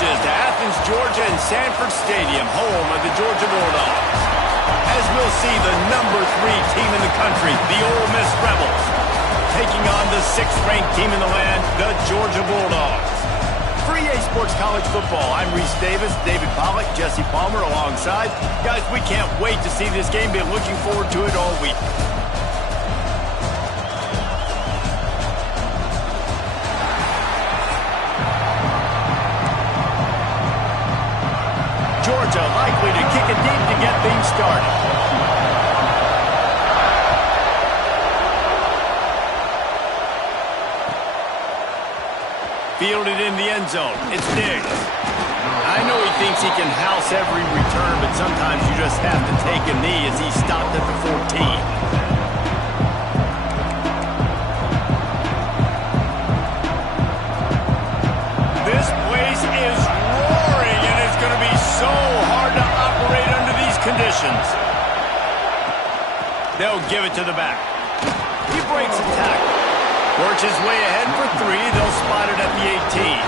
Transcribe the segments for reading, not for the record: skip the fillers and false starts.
Changes to Athens, Georgia and Sanford Stadium, home of the Georgia Bulldogs. As we'll see, the #3 team in the country, the Ole Miss Rebels, taking on the 6th-ranked team in the land, the Georgia Bulldogs. For EA Sports College Football, I'm Reese Davis, David Pollack, Jesse Palmer alongside. Guys, we can't wait to see this game. Been looking forward to it all week. Georgia likely to kick it deep to get things started. Fielded in the end zone. It's Diggs. I know he thinks he can house every return, but sometimes you just have to take a knee as he stopped at the 14. This place is roaring, and it's going to be so hard to operate under these conditions. They'll give it to the back. He breaks a tackle. Works his way ahead for 3. They'll spot it at the 18.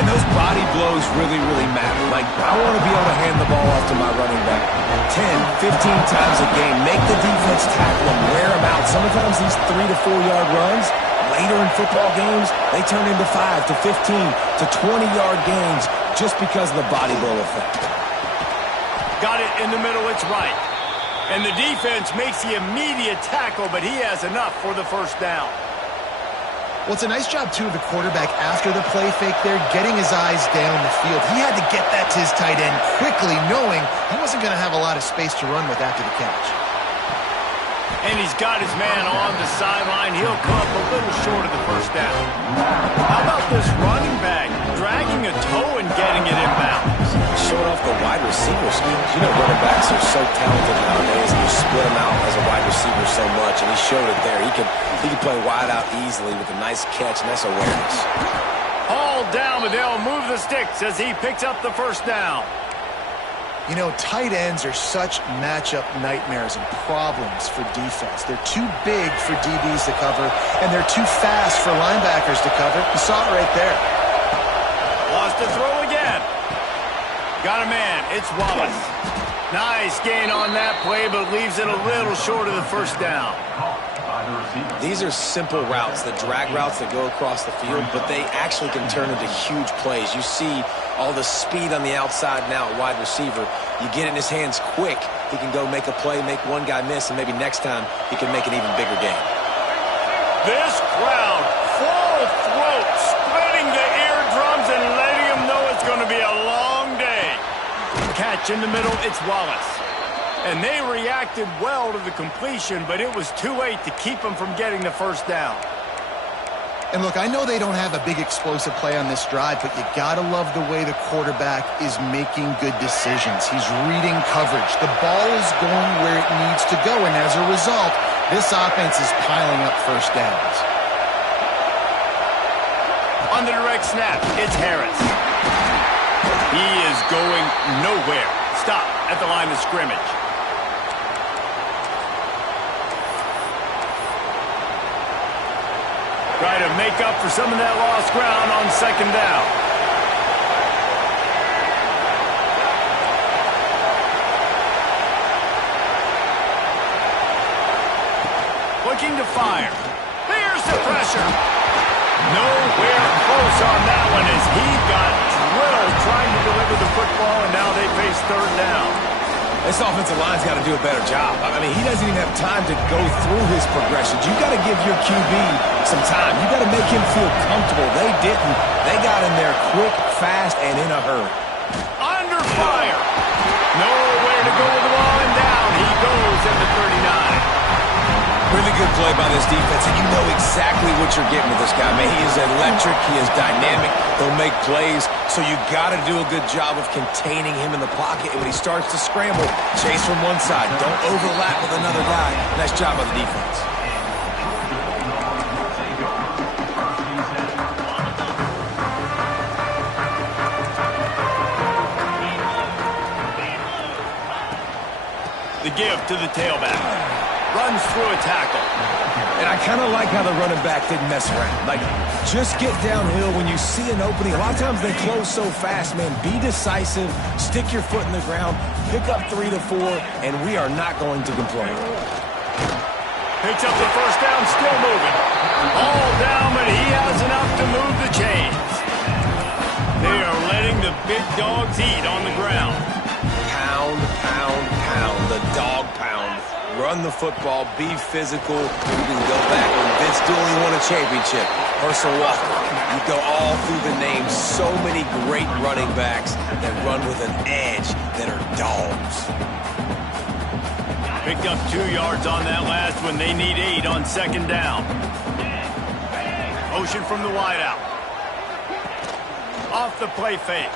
And those body blows really, really matter. Like, I want to be able to hand the ball off to my running back 10, 15 times a game. Make the defense tackle him, wear him out. Sometimes these 3 to 4 yard runs, later in football games, they turn into 5 to 15 to 20-yard gains just because of the body blow effect. Got it in the middle. It's right. And the defense makes the immediate tackle, but he has enough for the first down. Well, it's a nice job, too, of the quarterback after the play fake there, getting his eyes down the field. He had to get that to his tight end quickly, knowing he wasn't going to have a lot of space to run with after the catch. And he's got his man on the sideline. He'll come up a little short of the first down. How about this running back dragging a toe and getting it inbounds? Showing off the wide receiver skills. You know, running backs are so talented nowadays, and you split them out as a wide receiver so much, and he showed it there. He can play wide out easily with a nice catch, and that's awareness. All down, but they'll move the sticks as he picks up the first down. You know, tight ends are such matchup nightmares and problems for defense. They're too big for DBs to cover, and they're too fast for linebackers to cover. You saw it right there. Lost to throw again. Got a man. It's Wallace. Nice gain on that play, but leaves it a little short of the first down. These are simple routes, the drag routes that go across the field, but they actually can turn into huge plays. You see all the speed on the outside now at wide receiver. You get it in his hands quick, he can go make a play, make one guy miss, and maybe next time he can make an even bigger gain. This crowd, full throat, splitting the eardrums and letting them know it's going to be a long day. Catch in the middle, it's Wallace. And they reacted well to the completion, but it was too late to keep them from getting the first down. And look, I know they don't have a big explosive play on this drive, but you gotta love the way the quarterback is making good decisions. He's reading coverage. The ball is going where it needs to go, and as a result, this offense is piling up first downs. On the direct snap, it's Harris. He is going nowhere. Stop at the line of scrimmage. Try to make up for some of that lost ground on second down. Looking to fire. There's the pressure. Nowhere close on that one as he got drilled trying to deliver the football, and now they face third down. This offensive line's got to do a better job. I mean, he doesn't even have time to go through his progressions. You got to give your QB some time. You got to make him feel comfortable. They didn't. They got in there quick, fast, and in a hurry. Under fire. Nowhere to go with the ball, and down he goes at the 39. Really good play by this defense, and you know exactly what you're getting with this guy. Man, he is electric. He is dynamic. He'll make plays, so you got to do a good job of containing him in the pocket. And when he starts to scramble, chase from one side. Don't overlap with another guy. Nice job by the defense. The give to the tailback. Runs through a tackle. And I kind of like how the running back didn't mess around. Like, just get downhill when you see an opening. A lot of times they close so fast, man. Be decisive, stick your foot in the ground, pick up 3 to 4, and we are not going to complain. Picks up the first down, still moving. All down, but he has enough to move the chains. They are letting the big dogs eat on the ground. Pound, pound, pound, the dog pound. Run the football, be physical. You can go back when Vince Dooley won a championship. Herschel Walker. You go all through the names. So many great running backs that run with an edge that are dogs. Picked up 2 yards on that last one. They need 8 on second down. Motion from the wideout. Off the play fake.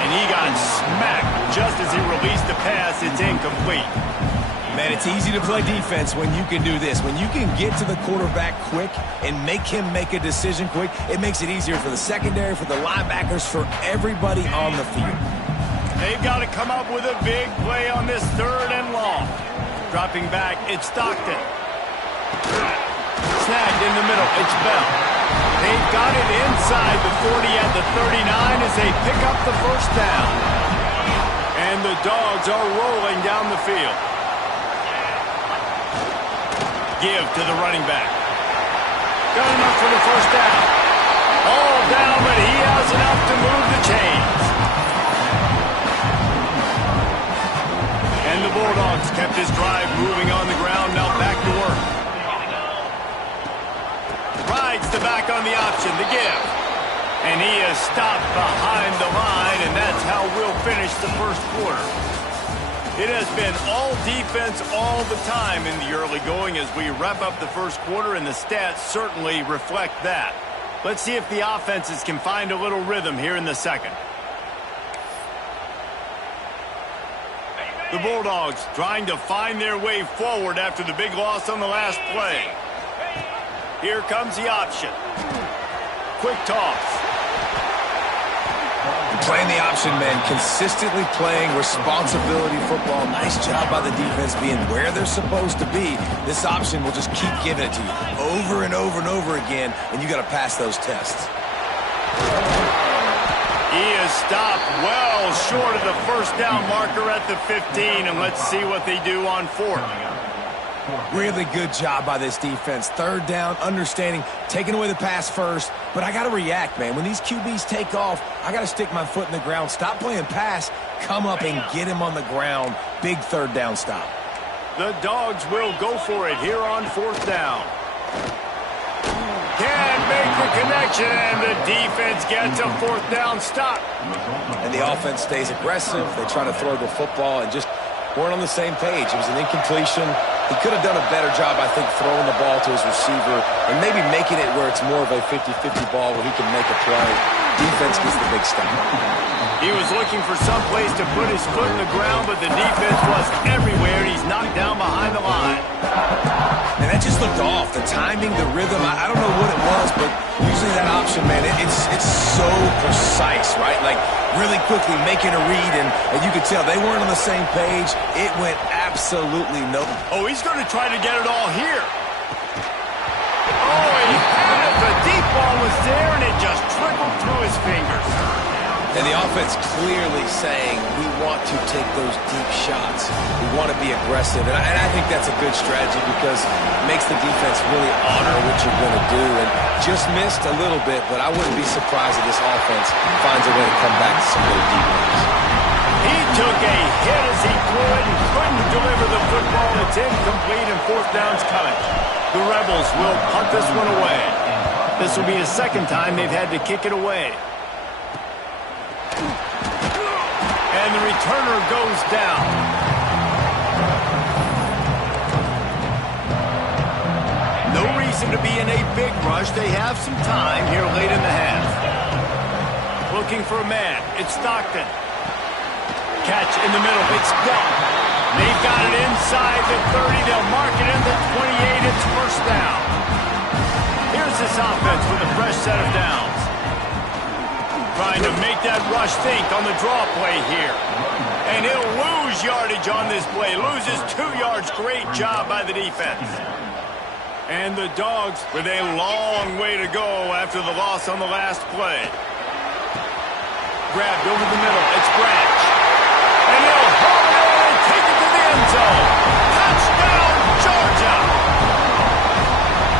And he got smacked just as he released the pass. It's incomplete. Man, it's easy to play defense when you can do this. When you can get to the quarterback quick and make him make a decision quick, it makes it easier for the secondary, for the linebackers, for everybody on the field. They've got to come up with a big play on this 3rd and long. Dropping back, it's Stockton. Snagged in the middle, it's Bell. They've got it inside the 40 at the 39 as they pick up the first down. And the Dogs are rolling down the field. Give to the running back. Got enough for the first down. All down, but he has enough to move the chains. And the Bulldogs kept this drive moving on the ground, now back to work. Rides the back on the option, the give. And he is stopped behind the line, and that's how we'll finish the first quarter. It has been all defense all the time in the early going as we wrap up the first quarter, and the stats certainly reflect that. Let's see if the offenses can find a little rhythm here in the second. The Bulldogs trying to find their way forward after the big loss on the last play. Here comes the option. Quick toss. Playing the option, man, consistently playing responsibility football. Nice job by the defense being where they're supposed to be. This option will just keep giving it to you over and over and over again, and you got to pass those tests. He is stopped well short of the first down marker at the 15, and let's see what they do on 4th. Really good job by this defense. 3rd down, understanding, taking away the pass first. But I got to react, man. When these QBs take off, I got to stick my foot in the ground. Stop playing pass. Come up and get him on the ground. Big 3rd down stop. The Dogs will go for it here on 4th down. Can't make the connection, and the defense gets a 4th down stop. And the offense stays aggressive. They try to throw the football and just weren't on the same page. It was an incompletion. He could have done a better job, I think, throwing the ball to his receiver and maybe making it where it's more of a 50-50 ball where he can make a play. Defense gets the big stop. He was looking for some place to put his foot in the ground, but the defense was everywhere. He's knocked down behind the line. And that just looked off. The timing, the rhythm, I don't know what it was, but usually that option, man, it's so precise, right? Like, really quickly making a read, and you could tell they weren't on the same page. It went absolutely no. Oh, he's going to try to get it all here. Oh, he had it. The deep ball was there, and it just trickled through his fingers. And the offense clearly saying, we want to take those deep shots. We want to be aggressive. And I think that's a good strategy because it makes the defense really honor what you're going to do. And just missed a little bit, but I wouldn't be surprised if this offense finds a way to come back to some really deep ones. He took a hit as he threw it and couldn't deliver the football. It's incomplete, and 4th down's coming. The Rebels will punt this one away. This will be the 2nd time they've had to kick it away. And the returner goes down. No reason to be in a big rush. They have some time here late in the half. Looking for a man. It's Stockton. Catch in the middle. It's Bell. They've got it inside the 30. They'll mark it in the 28. It's first down. Here's this offense with a fresh set of downs. Trying to make that rush think on the draw play here. And he'll lose yardage on this play. Loses 2 yards. Great job by the defense. And the Dogs with a long way to go after the loss on the last play. Grabbed over the middle. It's Branch. And he'll haul it in and take it to the end zone. Touchdown, Georgia!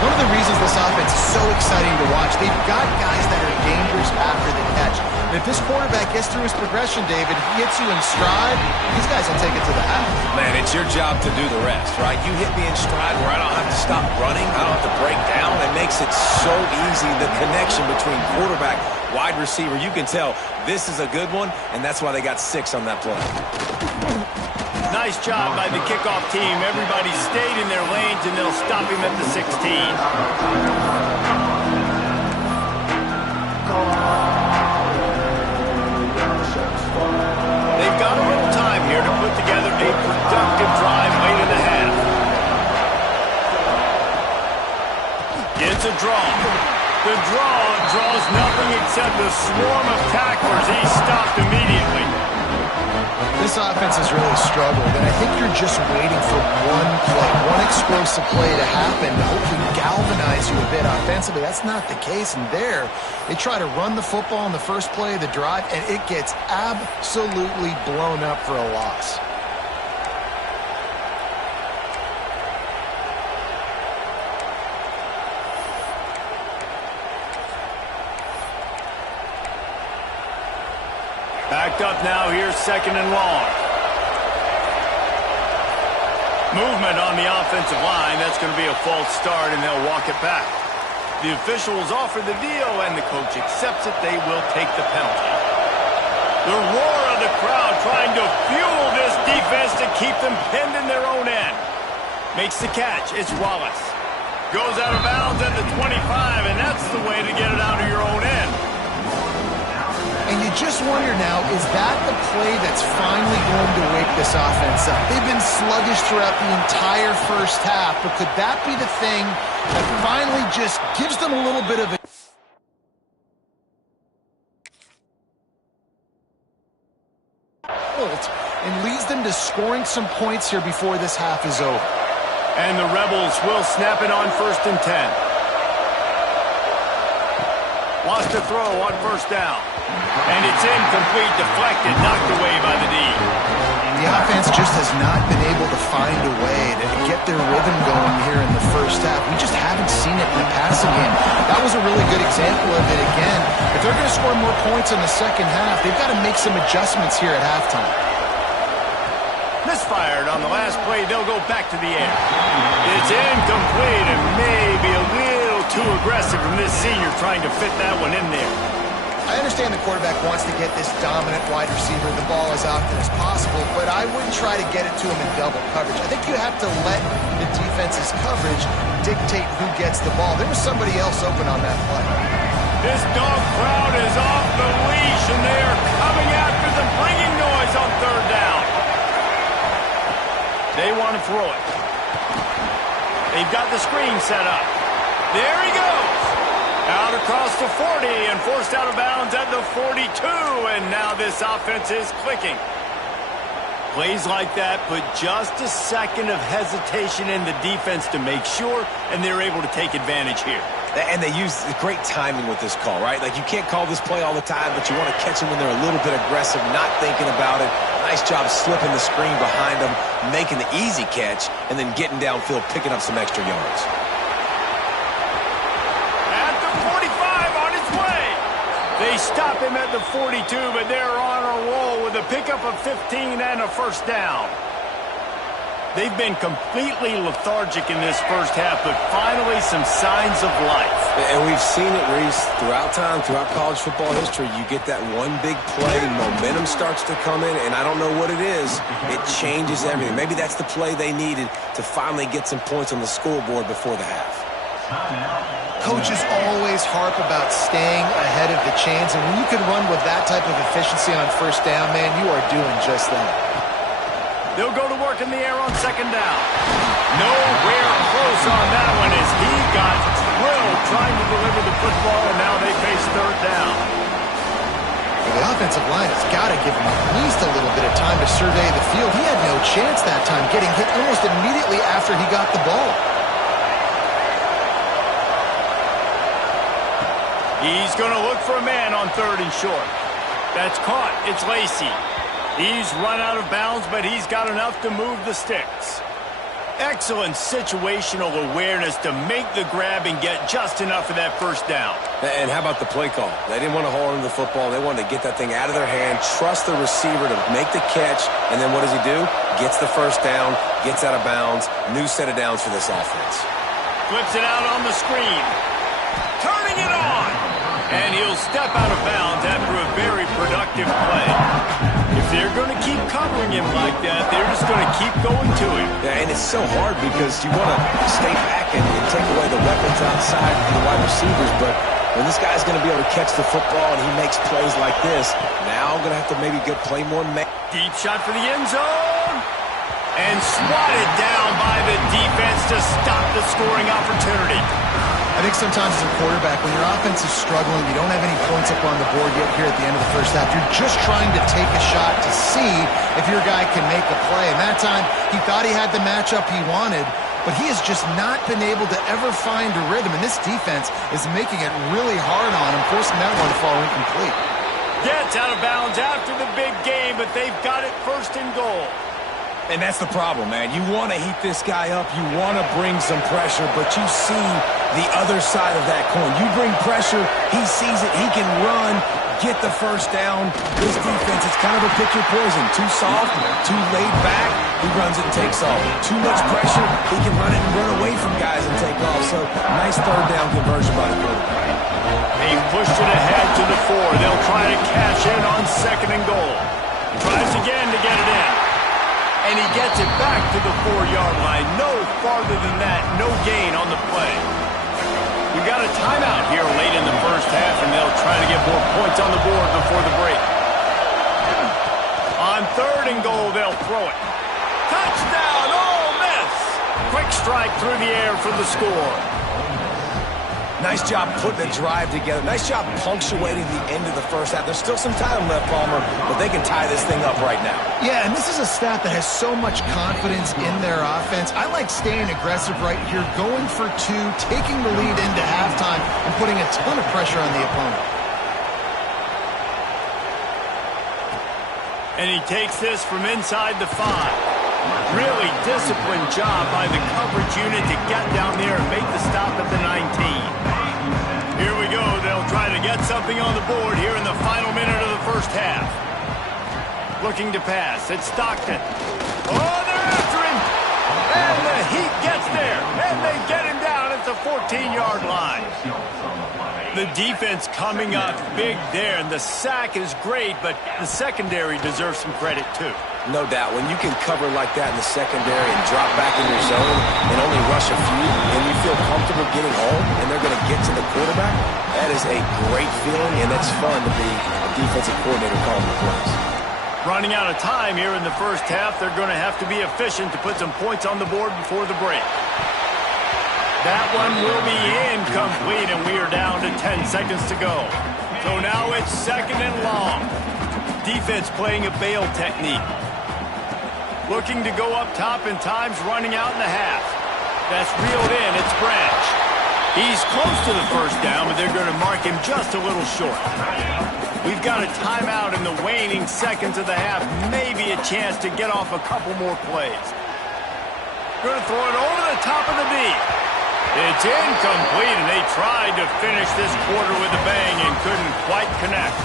One of the reasons this offense is so exciting to watch, they've got guys that are dangerous after the catch. And if this quarterback gets through his progression, David, he hits you in stride, these guys will take it to the half. Man, it's your job to do the rest, right? You hit me in stride where I don't have to stop running. I don't have to break down. It makes it so easy, the connection between quarterback, wide receiver. You can tell this is a good one, and that's why they got 6 on that play. Nice job by the kickoff team. Everybody stayed in their lanes, and they'll stop him at the 16. They've got a little time here to put together a productive drive late in the half. Gets a draw. The draw draws nothing except a swarm of tacklers. He's stopped immediately. This offense has really struggled, and I think you're just waiting for one play, one explosive play to happen to hopefully galvanize you a bit offensively. That's not the case, and there, they try to run the football on the first play of the drive, and it gets absolutely blown up for a loss. Backed up now, here's 2nd and long. Movement on the offensive line. That's going to be a false start, and they'll walk it back. The officials offer the deal, and the coach accepts it. They will take the penalty. The roar of the crowd trying to fuel this defense to keep them pinned in their own end. Makes the catch. It's Wallace. Goes out of bounds at the 25, and that's the way to get it out of your own end. And you just wonder now, is that the play that's finally going to wake this offense up? They've been sluggish throughout the entire first half, but could that be the thing that finally just gives them a little bit of a jolt and leads them to scoring some points here before this half is over? And the Rebels will snap it on 1st and 10. Lost to throw on 1st down. And it's incomplete, deflected, knocked away by the D. The offense just has not been able to find a way to get their rhythm going here in the first half. We just haven't seen it in the passing game. That was a really good example of it again. If they're going to score more points in the second half, they've got to make some adjustments here at halftime. Misfired on the last play. They'll go back to the air. It's incomplete and maybe a little too aggressive from this senior trying to fit that one in there. I understand the quarterback wants to get this dominant wide receiver the ball as often as possible, but I wouldn't try to get it to him in double coverage. I think you have to let the defense's coverage dictate who gets the ball. There was somebody else open on that play. This dog crowd is off the leash, and they are coming after them, bringing noise on 3rd down. They want to throw it. They've got the screen set up. There he goes. Out across the 40 and forced out of bounds at the 42, and now this offense is clicking. Plays like that put just a second of hesitation in the defense to make sure, and they're able to take advantage here. And they use great timing with this call, right? Like, you can't call this play all the time, but you want to catch them when they're a little bit aggressive, not thinking about it. Nice job slipping the screen behind them, making the easy catch, and then getting downfield, picking up some extra yards. They stop him at the 42, but they're on a roll with a pickup of 15 and a 1st down. They've been completely lethargic in this first half, but finally some signs of life. And we've seen it, Reese, throughout time, throughout college football history. You get that one big play, momentum starts to come in, and I don't know what it is. It changes everything. Maybe that's the play they needed to finally get some points on the scoreboard before the half. Coaches always harp about staying ahead of the chains, and when you can run with that type of efficiency on 1st down, man, you are doing just that. They'll go to work in the air on 2nd down. Nowhere close on that one as he got thrilled trying to deliver the football, and now they face 3rd down. The offensive line has got to give him at least a little bit of time to survey the field. He had no chance that time, getting hit almost immediately after he got the ball. He's going to look for a man on 3rd and short. That's caught. It's Lacy. He's run out of bounds, but he's got enough to move the sticks. Excellent situational awareness to make the grab and get just enough of that first down. And how about the play call? They didn't want to hold on to the football. They wanted to get that thing out of their hand, trust the receiver to make the catch, and then what does he do? Gets the first down, gets out of bounds. New set of downs for this offense. Flips it out on the screen. Turning it on. And he'll step out of bounds after a very productive play. If they're going to keep covering him like that, they're just going to keep going to him. Yeah, and it's so hard because you want to stay back and take away the weapons outside from the wide receivers, but when this guy's going to be able to catch the football and he makes plays like this, now I'm going to have to maybe play more man. Deep shot for the end zone. And swatted down by the defense to stop the scoring opportunity. I think sometimes as a quarterback, when your offense is struggling, you don't have any points up on the board yet here at the end of the first half. You're just trying to take a shot to see if your guy can make a play. And that time, he thought he had the matchup he wanted, but he has just not been able to ever find a rhythm. And this defense is making it really hard on him, forcing that one to fall incomplete. Gets out of bounds after the big game, but they've got it 1st and goal. And that's the problem, man. You want to heat this guy up. You want to bring some pressure, but you see the other side of that coin. You bring pressure, he sees it, he can run, get the first down. This defense, it's kind of a pick your poison. Too soft, too laid back, he runs it and takes off. Too much pressure, he can run it and run away from guys and take off. So, nice 3rd down conversion by the quarterback. They pushed it ahead to the 4. They'll try to cash in on 2nd and goal. Tries again to get it in. And he gets it back to the 4-yard line. No farther than that, no gain on the play. We've got a timeout here late in the first half, and they'll try to get more points on the board before the break. On 3rd and goal, they'll throw it. Touchdown, Ole Miss! Quick strike through the air for the score. Nice job putting the drive together. Nice job punctuating the end of the first half. There's still some time left, Palmer, but they can tie this thing up right now. Yeah, and this is a staff that has so much confidence in their offense. I like staying aggressive right here, going for 2, taking the lead into halftime, and putting a ton of pressure on the opponent. And he takes this from inside the 5. Really disciplined job by the coverage unit to get down there and make the stop at the 19. Here we go. They'll try to get something on the board here in the final minute of the first half. Looking to pass. It's Stockton. Oh, they're after him. And the Heat gets there. And they get him down at the 14-yard line. The defense coming up big there, and the sack is great, but the secondary deserves some credit too. No doubt. When you can cover like that in the secondary and drop back in your zone and only rush a few, and you feel comfortable getting home, and they're going to get to the quarterback, that is a great feeling, and it's fun to be a defensive coordinator calling the plays. Running out of time here in the first half, they're going to have to be efficient to put some points on the board before the break. That one will be incomplete, and we are down to 10 seconds to go. So now it's 2nd and long. Defense playing a bail technique. Looking to go up top and times running out in the half. That's reeled in. It's Branch. He's close to the first down, but they're going to mark him just a little short. We've got a timeout in the waning seconds of the half. Maybe a chance to get off a couple more plays. Going to throw it over the top of the knee. It's incomplete, and they tried to finish this quarter with a bang and couldn't quite connect.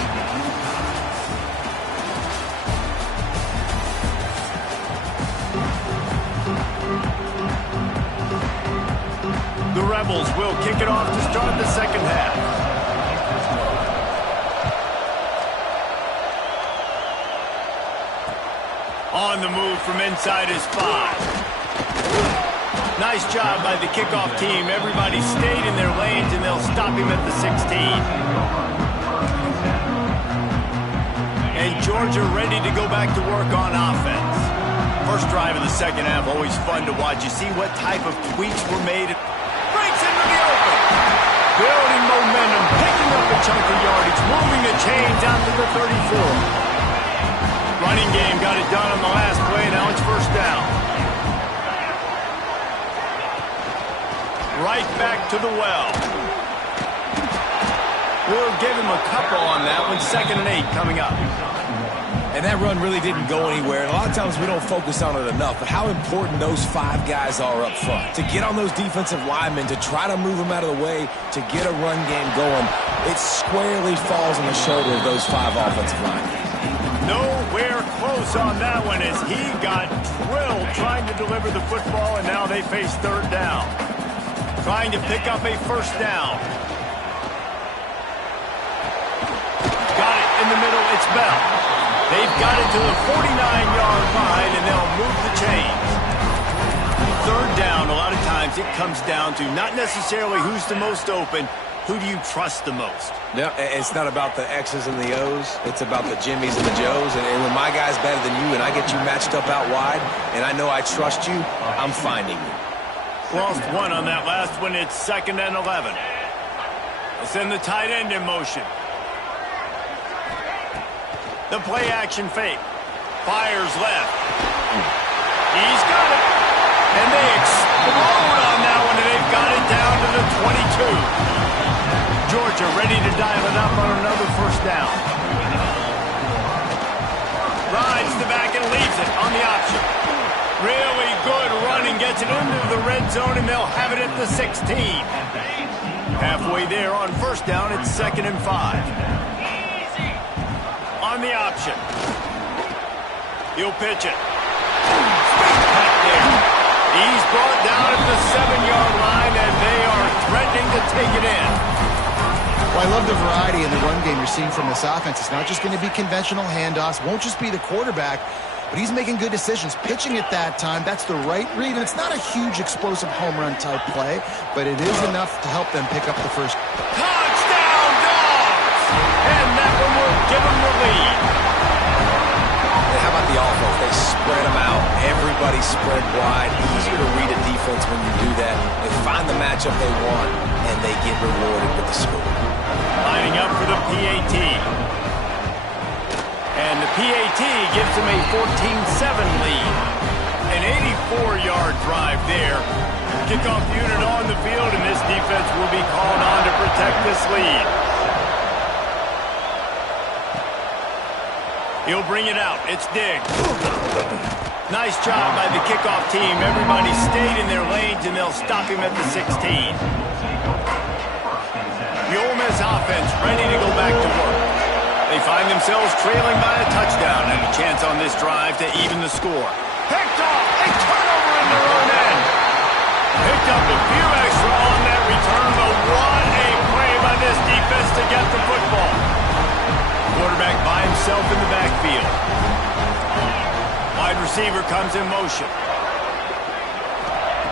The Rebels will kick it off to start the second half. On the move from inside his 5. Nice job by the kickoff team. Everybody stayed in their lanes, and they'll stop him at the 16. And Georgia ready to go back to work on offense. First drive of the second half, always fun to watch. You see what type of tweaks were made. Breaks into the open. Building momentum, picking up a chunk of yardage, moving the chains out to the 34. Running game got it done on the last play. Now it's first down. Right back to the well. We'll give him a couple on that one. 2nd and 8 coming up. And that run really didn't go anywhere. And a lot of times we don't focus on it enough, but how important those 5 guys are up front. To get on those defensive linemen, to try to move them out of the way, to get a run game going, it squarely falls on the shoulder of those 5 offensive linemen. Nowhere close on that one as he got drilled trying to deliver the football, and now they face 3rd down. Trying to pick up a first down. Got it in the middle. It's Bell. They've got it to the 49-yard line, and they'll move the chains. 3rd down, a lot of times it comes down to not necessarily who's the most open, who do you trust the most? No, it's not about the X's and the O's. It's about the Jimmies and the Joes. And when my guy's better than you and I get you matched up out wide, and I know I trust you, I'm finding you. Lost 1 on that last one. It's 2nd and 11. They'll send the tight end in motion. The play action fake. Fires left. He's got it. And they explode on that one, and they've got it down to the 22. Georgia ready to dial it up on another first down. Rides the back and leaves it on the option. Really good running, gets it into the red zone, and they'll have it at the 16. Halfway there on first down, it's 2nd and 5. On the option. He'll pitch it. Back there. He's brought down at the 7-yard line, and they are threatening to take it in. Well, I love the variety in the run game you're seeing from this offense. It's not just going to be conventional handoffs. Won't just be the quarterback, but he's making good decisions. Pitching at that time, that's the right read. And it's not a huge explosive home run type play, but it is enough to help them pick up the first. Touchdown, Dogs! And that one will give them the lead. And how about the offense? They spread them out. Everybody spread wide. Easier to read a defense when you do that. They find the matchup they want, and they get rewarded with the score. Lining up for the PAT. And the PAT gives them a 14-7 lead. An 84-yard drive there. Kickoff unit on the field, and this defense will be called on to protect this lead. He'll bring it out. It's Diggs. Nice job by the kickoff team. Everybody stayed in their lanes, and they'll stop him at the 16. The Ole Miss offense ready to go back to work. They find themselves trailing by a touchdown and a chance on this drive to even the score. Picked off. A turnover in their own end. Picked up a few extra on that return, but what a play by this defense to get the football. Quarterback by himself in the backfield. Wide receiver comes in motion.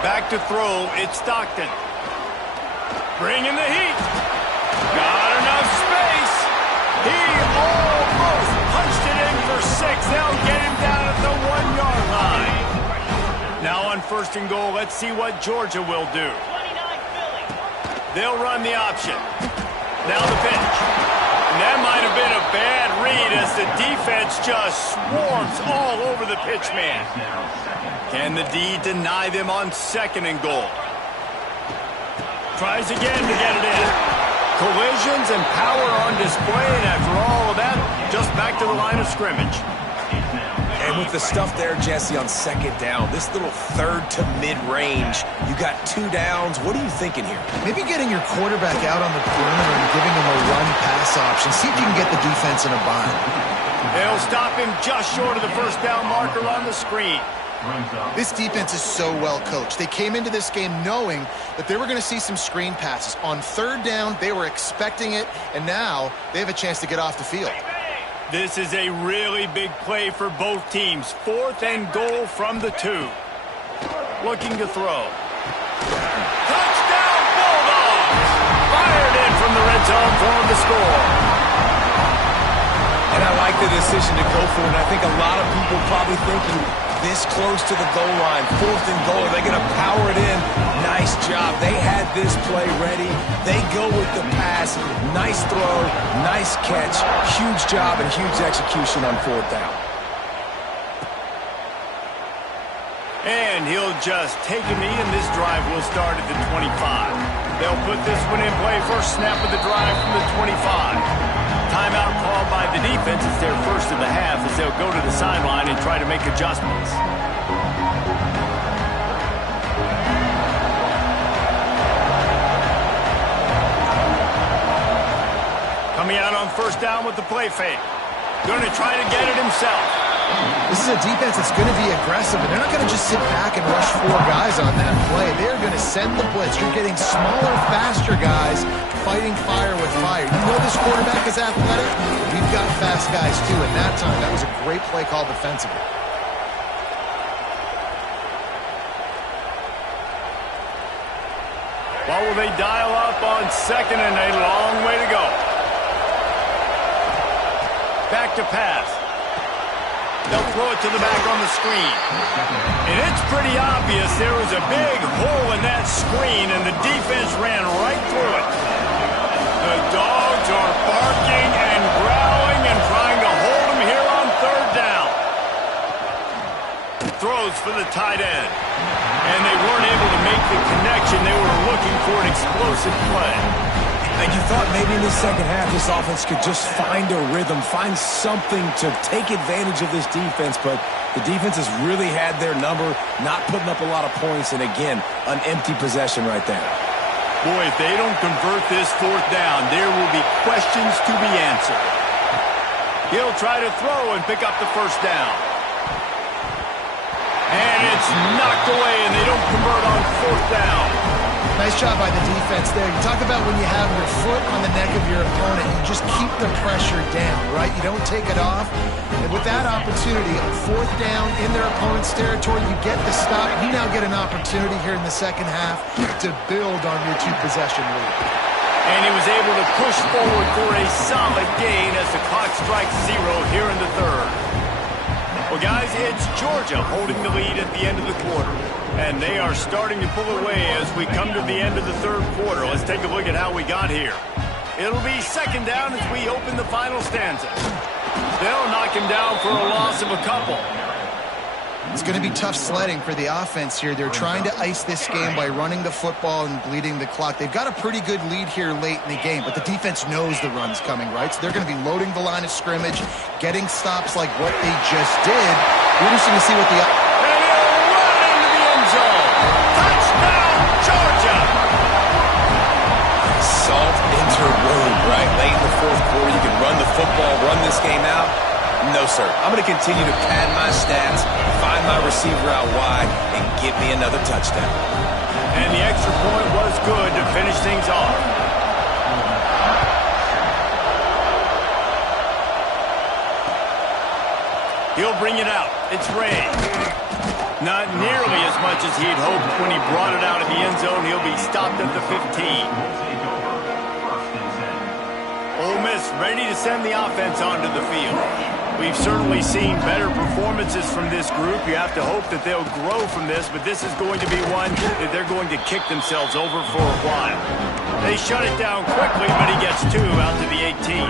Back to throw. It's Stockton. Bringing the heat. Got enough space. He almost punched it in for 6. They'll get him down at the 1-yard line. Now on 1st and goal, let's see what Georgia will do. They'll run the option. Now the pitch. And that might have been a bad read as the defense just swarms all over the pitch man. Can the D deny them on 2nd and goal? Tries again to get it in. Collisions and power on display, and after all of that, just back to the line of scrimmage. And with the stuff there, Jesse, on 2nd down, this little 3rd to mid-range, you got 2 downs. What are you thinking here? Maybe getting your quarterback out on the perimeter and giving him a run-pass option. See if you can get the defense in a bind. They'll stop him just short of the first down marker on the screen. This defense is so well coached. They came into this game knowing that they were going to see some screen passes. On 3rd down, they were expecting it, and now they have a chance to get off the field. This is a really big play for both teams. 4th and goal from the 2. Looking to throw. Touchdown, Bulldogs! Fired in from the red zone for the score. And I like the decision to go for it. I think a lot of people probably thinking this close to the goal line, 4th and goal. Are they going to power it in? Nice job. They had this play ready. They go with the pass. Nice throw, nice catch. Huge job and huge execution on 4th down. And he'll just take a knee, and this drive will start at the 25. They'll put this one in play. First snap of the drive from the 25. Timeout called by the defense. It's their first of the half as they'll go to the sideline and try to make adjustments. Coming out on first down with the play fake. Going to try to get it himself. This is a defense that's going to be aggressive, and they're not going to just sit back and rush 4 guys on that play. They're going to send the blitz. You're getting smaller, faster guys fighting fire with fire. You know this quarterback is athletic? We've got fast guys, too. And that time, that was a great play call defensively. Well, will they dial up on second and a long way to go? Back to pass. They'll throw it to the back on the screen. And it's pretty obvious there was a big hole in that screen, and the defense ran right through it. The Dogs are barking and growling and trying to hold him here on 3rd down. Throws for the tight end. And they weren't able to make the connection. They were looking for an explosive play. And you thought maybe in the second half this offense could just find a rhythm, find something to take advantage of this defense, but the defense has really had their number, not putting up a lot of points, and again, an empty possession right there. Boy, if they don't convert this 4th down, there will be questions to be answered. He'll try to throw and pick up the first down. And it's knocked away, and they don't convert on 4th down. Nice job by the defense there. You talk about when you have your foot on the neck of your opponent, you just keep the pressure down, right? You don't take it off. And with that opportunity, on 4th down in their opponent's territory, you get the stop. You now get an opportunity here in the second half to build on your 2-possession lead. And he was able to push forward for a solid gain as the clock strikes 0 here in the 3rd. Well, guys, it's Georgia holding the lead at the end of the quarter. And they are starting to pull away as we come to the end of the 3rd quarter. Let's take a look at how we got here. It'll be 2nd down as we open the final stanza. They'll knock him down for a loss of a couple. It's going to be tough sledding for the offense here. They're trying to ice this game by running the football and bleeding the clock. They've got a pretty good lead here late in the game, but the defense knows the run's coming, right? So they're going to be loading the line of scrimmage, getting stops like what they just did. We're just going to see what the... And he'll run into the end zone. Touchdown, Georgia! Salt into wound, right? Late in the 4th quarter, you can run the football, run this game out. No, sir. I'm going to continue to pad my stats, find my receiver out wide, and get me another touchdown. And the extra point was good to finish things off. He'll bring it out. It's Ray. Not nearly as much as he'd hoped when he brought it out of the end zone. He'll be stopped at the 15. Ole Miss ready to send the offense onto the field. We've certainly seen better performances from this group. You have to hope that they'll grow from this, but this is going to be one that they're going to kick themselves over for a while. They shut it down quickly, but he gets 2 out to the 18.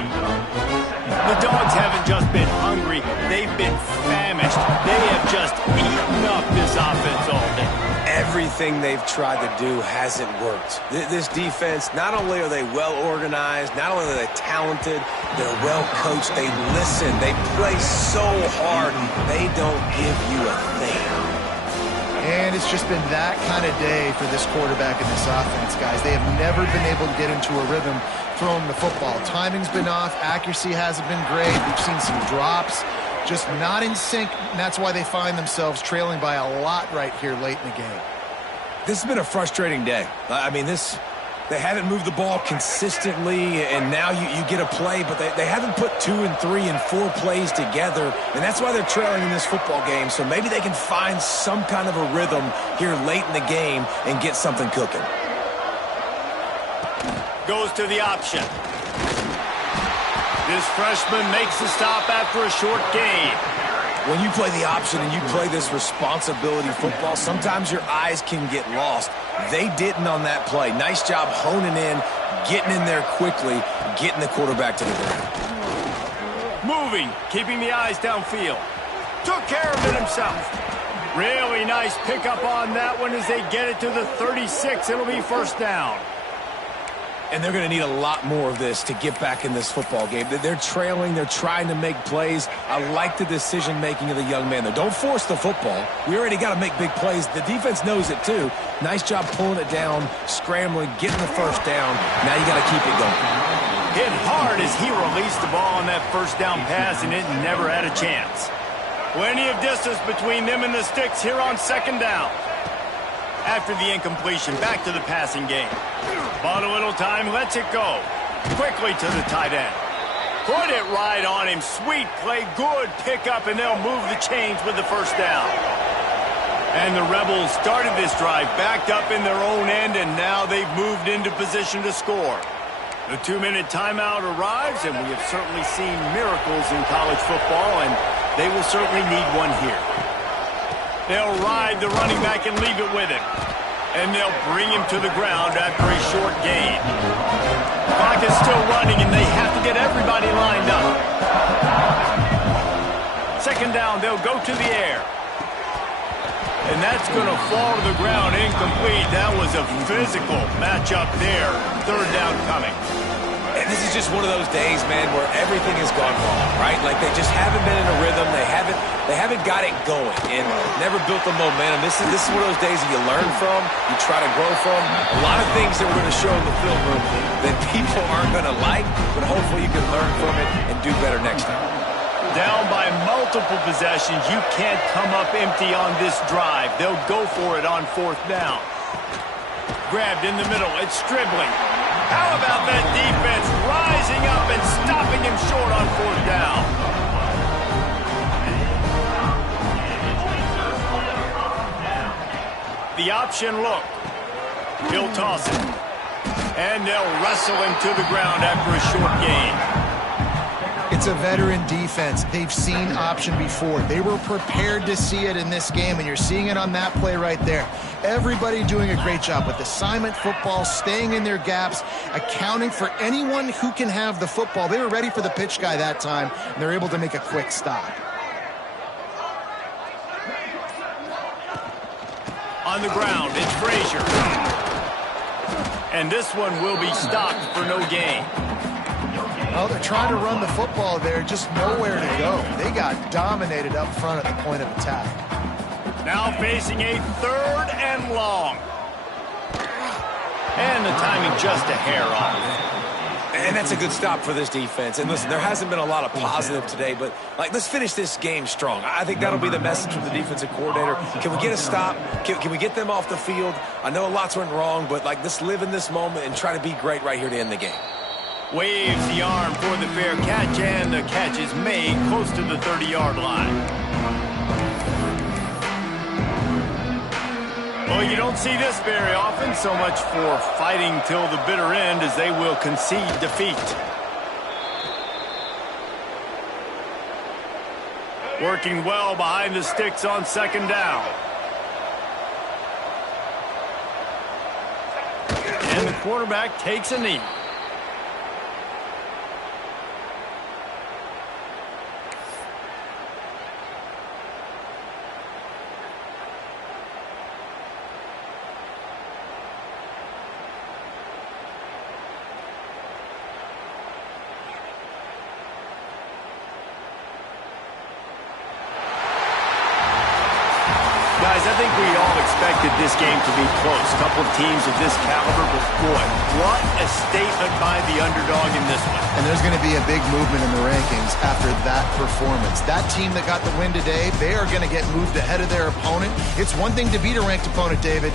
The Dogs haven't just been hungry, they've been famished. They have just eaten up this offense all day. Everything they've tried to do hasn't worked. This defense, not only are they well organized, not only are they talented, they're well coached, they listen, they play so hard, they don't give you a thing. And it's just been that kind of day for this quarterback and this offense, guys. They have never been able to get into a rhythm throwing the football. Timing's been off, accuracy hasn't been great, we've seen some drops. Just not in sync, and that's why they find themselves trailing by a lot right here late in the game. This has been a frustrating day. I mean, they haven't moved the ball consistently, and now you get a play, but they haven't put 2 and 3 and 4 plays together, and that's why they're trailing in this football game. So maybe they can find some kind of a rhythm here late in the game and get something cooking. Goes to the option. This freshman makes the stop after a short gain. When you play the option and you play this responsibility football, sometimes your eyes can get lost. They didn't on that play. Nice job honing in, getting in there quickly, getting the quarterback to the ground. Moving, keeping the eyes downfield. Took care of it himself. Really nice pickup on that one as they get it to the 36. It'll be first down. And they're going to need a lot more of this to get back in this football game. They're trailing. They're trying to make plays. I like the decision-making of the young man, though. Don't force the football. We already got to make big plays. The defense knows it, too. Nice job pulling it down, scrambling, getting the first down. Now you got to keep it going. Hit hard as he released the ball on that first down pass, and it never had a chance. Plenty of distance between them and the sticks here on second down. After the incompletion, back to the passing game. Bought a little time, lets it go. Quickly to the tight end. Put it right on him. Sweet play, good pickup, and they'll move the chains with the first down. And the Rebels started this drive backed up in their own end, and now they've moved into position to score. The 2-minute timeout arrives, and we have certainly seen miracles in college football, and they will certainly need one here. They'll ride the running back and leave it with him. And they'll bring him to the ground after a short gain. Clock is still running, and they have to get everybody lined up. Second down, they'll go to the air. And that's going to fall to the ground incomplete. That was a physical matchup there. Third down coming. And this is just one of those days, man, where everything has gone wrong, right? Like they just haven't been in a rhythm. They haven't got it going and never built the momentum. This is one of those days that you learn from, you try to grow from. A lot of things that we're going to show in the film room that people aren't going to like, but hopefully you can learn from it and do better next time. Down by multiple possessions. You can't come up empty on this drive. They'll go for it on fourth down. Grabbed in the middle. It's Stribling. How about that defense rising up and stopping him short on fourth down? The option look. He'll toss it. And they'll wrestle him to the ground after a short gain. It's a veteran defense. They've seen option before. They were prepared to see it in this game, and you're seeing it on that play right there. Everybody doing a great job with assignment football, staying in their gaps, accounting for anyone who can have the football. They were ready for the pitch guy that time, and they're able to make a quick stop. On the ground, it's Frazier. And this one will be stopped for no gain. Well, they're trying to run the football there, just nowhere to go. They got dominated up front at the point of attack. Now facing a third and long. And the timing just a hair off. And that's a good stop for this defense. And listen, there hasn't been a lot of positive today, but let's finish this game strong. I think that'll be the message from the defensive coordinator. Can we get a stop? Can we get them off the field? I know lots went wrong, but let's live in this moment and try to be great right here to end the game. Waves the arm for the fair catch, and the catch is made close to the 30-yard line. Well, you don't see this very often. So much for fighting till the bitter end as they will concede defeat. Working well behind the sticks on second down. And the quarterback takes a knee. Guys, I think we all expected this game to be close. A couple of teams of this caliber, but boy, what a statement by the underdog in this one. And there's going to be a big movement in the rankings after that performance. That team that got the win today, they are going to get moved ahead of their opponent. It's one thing to beat a ranked opponent, David.